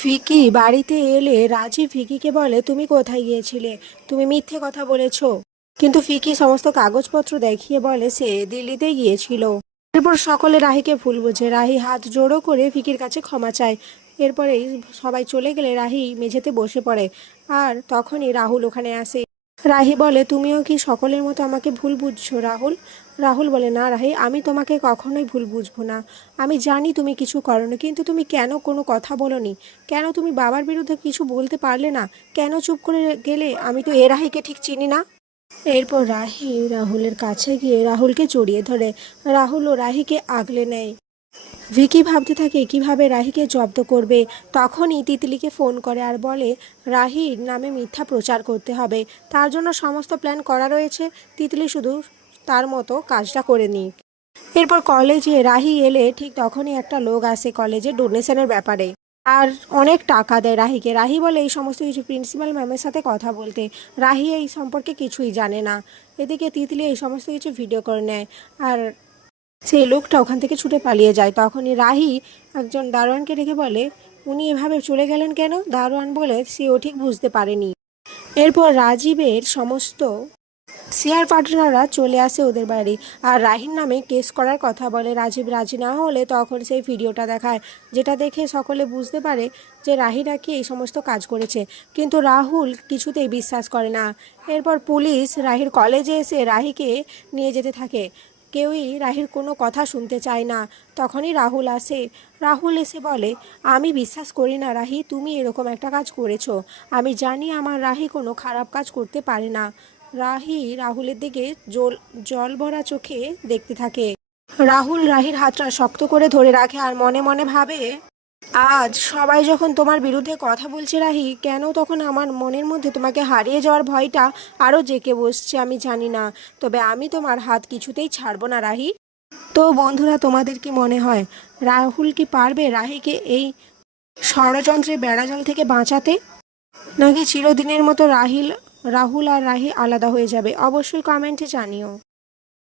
ফিকি বাড়িতে এলে রাজীব ফিকিকে বলে, তুমি কোথায় গিয়েছিলে? তুমি মিথ্যে কথা বলেছো। কিন্তু ফিকি সমস্ত কাগজপত্র দেখিয়ে বলে সে দিল্লিতে গিয়েছিল। এরপর সকলে রাহিকে ভুল বোঝে। রাহি হাত জোড়ো করে ফিকির কাছে ক্ষমা চায়। এরপরেই সবাই চলে গেলে রাহি মেঝেতে বসে পড়ে। আর তখনই রাহুল ওখানে আসে। রাহি বলে, তুমিও কি সকলের মতো আমাকে ভুল বুঝছো রাহুল? রাহুল বলে, না রাহি, আমি তোমাকে কখনোই ভুল বুঝবো না। আমি জানি তুমি কিছু করোনি, কিন্তু তুমি কেন কোনো কথা বলোনি? কেন তুমি বাবার বিরুদ্ধে কিছু বলতে পারলে না? কেন চুপ করে গেলে? আমি তো এ রাহিকে ঠিক চিনি না। এরপর রাহি রাহুলের কাছে গিয়ে রাহুলকে জড়িয়ে ধরে। রাহুল ও রাহিকে আগলে নেয়। ভিকি ভাবতে থাকে কিভাবে রাহিকে জব্দ করবে। তখনই তিতলিকে ফোন করে আর বলে রাহির নামে মিথ্যা প্রচার করতে হবে। তার জন্য সমস্ত প্ল্যান করা রয়েছে। তিতলি শুধু তার মতো কাজটা করে নিক। এরপর কলেজে রাহি এলে ঠিক তখনই একটা লোক আসে কলেজে ডোনেশনের ব্যাপারে। আর অনেক টাকা দেয় রাহিকে। রাহি বলে এই সমস্ত কিছু প্রিন্সিপাল ম্যামের সাথে কথা বলতে। রাহি এই সম্পর্কে কিছুই জানে না। এদিকে তিতলি এই সমস্ত কিছু ভিডিও করে নেয়। আর সেই লোকটা ওখান থেকে ছুটে পালিয়ে যায়। তখনই রাহি একজন দারোয়ানকে ডেকে বলে, উনি এভাবে চলে গেলেন কেন? দারোয়ান বলে সেও ঠিক বুঝতে পারেনি। এরপর রাজীবের সমস্ত শেয়ার পার্টনাররা চলে আসে ওদের বাড়ি আর রাহির নামে কেস করার কথা বলে। রাজীব রাজি না হলে তখন সেই ভিডিওটা দেখায়, যেটা দেখে সকলে বুঝতে পারে যে রাহি নাকি এই সমস্ত কাজ করেছে। কিন্তু রাহুল কিছুতেই বিশ্বাস করে না। এরপর পুলিশ রাহির কলেজে এসে রাহিকে নিয়ে যেতে থাকে। কেউই রাহির কোনো কথা শুনতে চায় না। তখনই রাহুল আসে। রাহুল এসে বলে, আমি বিশ্বাস করি না রাহি, তুমি এরকম একটা কাজ করেছো। আমি জানি আমার রাহি কোনো খারাপ কাজ করতে পারে না। রাহি রাহুলের দিকে জল ভরা চোখে দেখতে থাকে। রাহুল রাহির হাতটা শক্ত করে ধরে রাখে আর মনে মনে ভাবে, আজ সবাই যখন তোমার বিরুদ্ধে কথা বলছে রাহি, কেন তখন আমার মনের মধ্যে তোমাকে হারিয়ে যাওয়ার ভয়টা আরও জেঁকে বসছে আমি জানি না। তবে আমি তোমার হাত কিছুতেই ছাড়বো না রাহি। তো বন্ধুরা, তোমাদের কি মনে হয় রাহুল কি পারবে রাহিকে এই ষড়যন্ত্রের বেড়াজাল থেকে বাঁচাতে, নাকি চিরদিনের মতো রাহুল আর রাহি আলাদা হয়ে যাবে? অবশ্যই কমেন্টে জানিও।